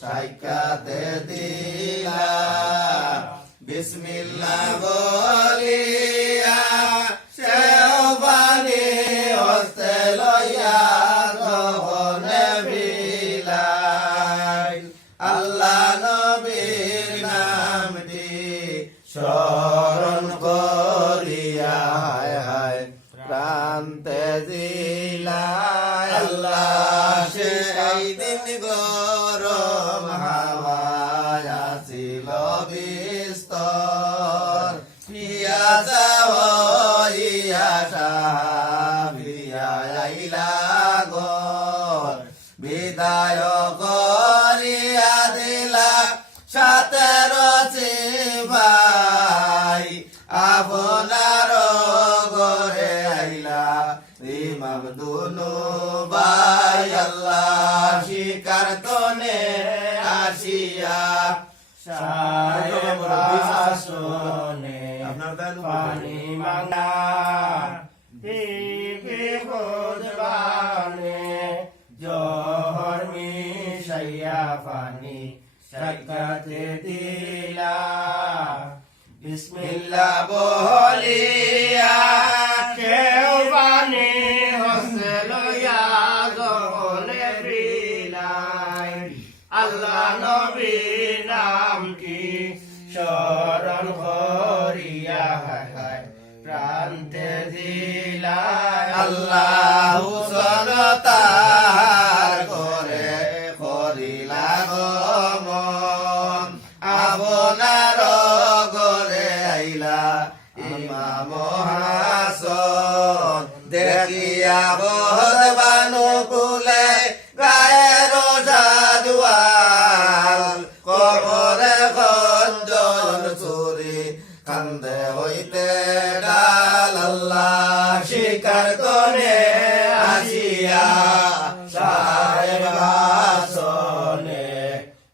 সাইকাতে দিলা বিসমিল্লাহ বলিয়া সেও পানি হস্তে লইয়া গহনে বিলাই আল্লাহ নবীর নামটি স্মরণ করিয়া হায় হায় প্রান্তে দিলাই আল্লাহ সেই দিন গরম হাওয়ায় আসিল বিস্তর পিয়াসা হইয়া সাহাবিয়া আইলা ঘর বিদায় করিয়া দিলা 17 সিপাই আপনার ঘরে আইলা ইমাম দুনু ভাই আল্লাহ শিকার তনে আসিয়া পানি মাঙ্গা জহর মিশাইয়া পানি সাইকাতে দিলা বিসমিল্লাহ বলিয়া কেউ পানি হস্তে লইয়া গহনে বিলাই আল্লাহ নবীর নামটি স্মরণ করিয়া প্রান্তে দিলাই আল্লাহ সরতার করে করিলা গমন আপনার ঘরে আইলা ইমাম হাসন দেখিয়া বহবানু কুলে গায়ের সাদুয়াল কবরে খঞ্জন চুরি কান্দে হইতে ডাল আল্লাহ শিকার তনে আসিয়া সাহেব হাসনে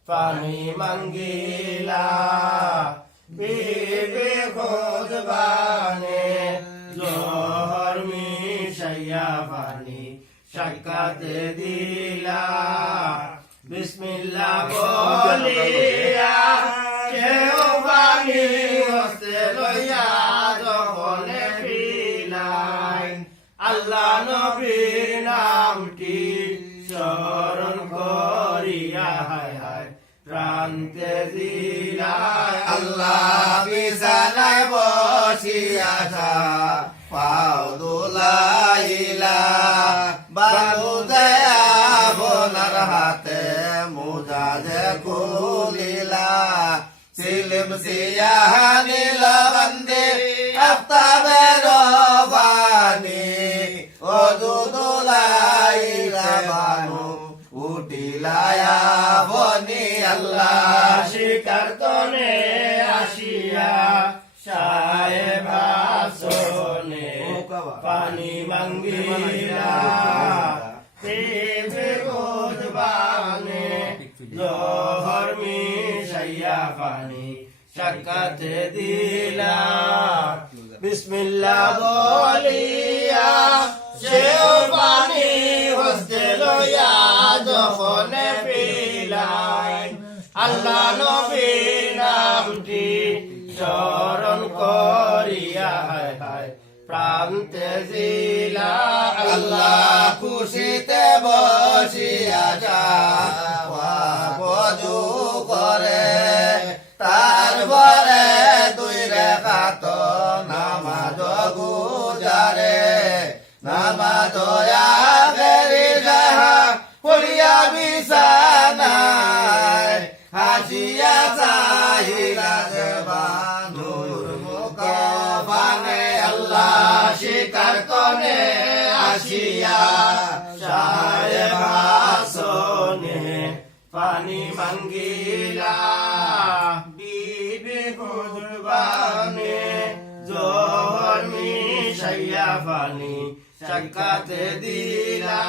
পানি মাঙ্গিলা বিবি খুদবানে জহর মিশাইয়া পানি সাইকাতে দিলা বিসমিল্লাহ বলিয়া কেউ পানি হস্তে লইয়া যখনে বিলাই আল্লাহ নবীর নামটি স্মরণ করিয়া হায় হায় প্রান্তে দিলাই আল্লাহ বিছানায় বসিয়া পাও দুলাইলা বানু দেয়া বোনার হাতে মুজা যে খুলিলা সিলিম সিয়া নীল বন্দে আফতাবের বাণী অদু দুলাইলা বানু উঠিলায়া বনি আল্লাহ শিকার তনে আসিয়া সাহেব হাসনে পানি মাঙ্গিলা দেবে গোদবানে জহর মিশাইয়া পানি সাইকাতে দিলা বিসমিল্লাহ বলিয়া সেও পানি হস্তে লইয়া যখনে পিলাই আল্লাহ নবীর নামটি স্মরণ করিয়া হায় হায় প্রান্তে দিলা আল্লাহ খুশিতে বসিয়া বজু করে তারপরে 2 রাকাত নামাজ গুজারে নামাজ আখেরি যাহা পড়িয়া বিছানায় হাসিয়া চাহিলা বানুর মুখ পানে আল্লাহ শিকার তনে আসিয়া সাহেব হাসনে পানি মাঙ্গিলা বিবি খুদবানে জহর মিশাইয়া পানি সাইকাতে দিলা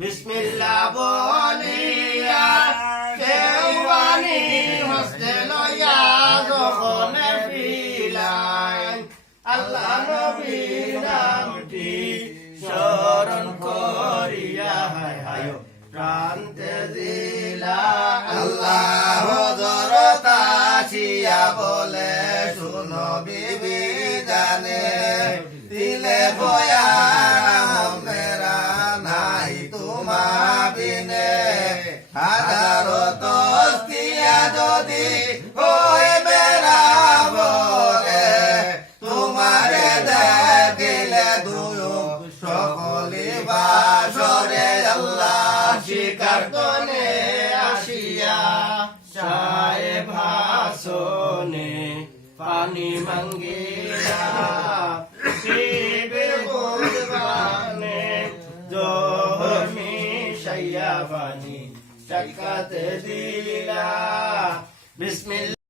বিসমিল্লাহ বলিয়া কেউ পানি হস্তে লইয়া যখনে বিলাই আল্লাহ নবীর নামটি স্মরণ করিয়া হায় হায় প্রান্তে দিলা আল্লাহ হযরত আসিয়া বলে শুনো বিবি জানে দিলে বয়ান মেরা নাই তোমা বিনে হাজারো তস্তিয়া যদি হই বেড়া বলে তোমারে দেখিলে দুয়ো সকলি বাসরে আল্লাহ শিকার তনে আসিয়া চায় ভাসনে পানি মঙ্গিয়া শিবে বুধবানে জোহর মিশাইয়া পানি চকাতে দিলা বিসমিল্লাহ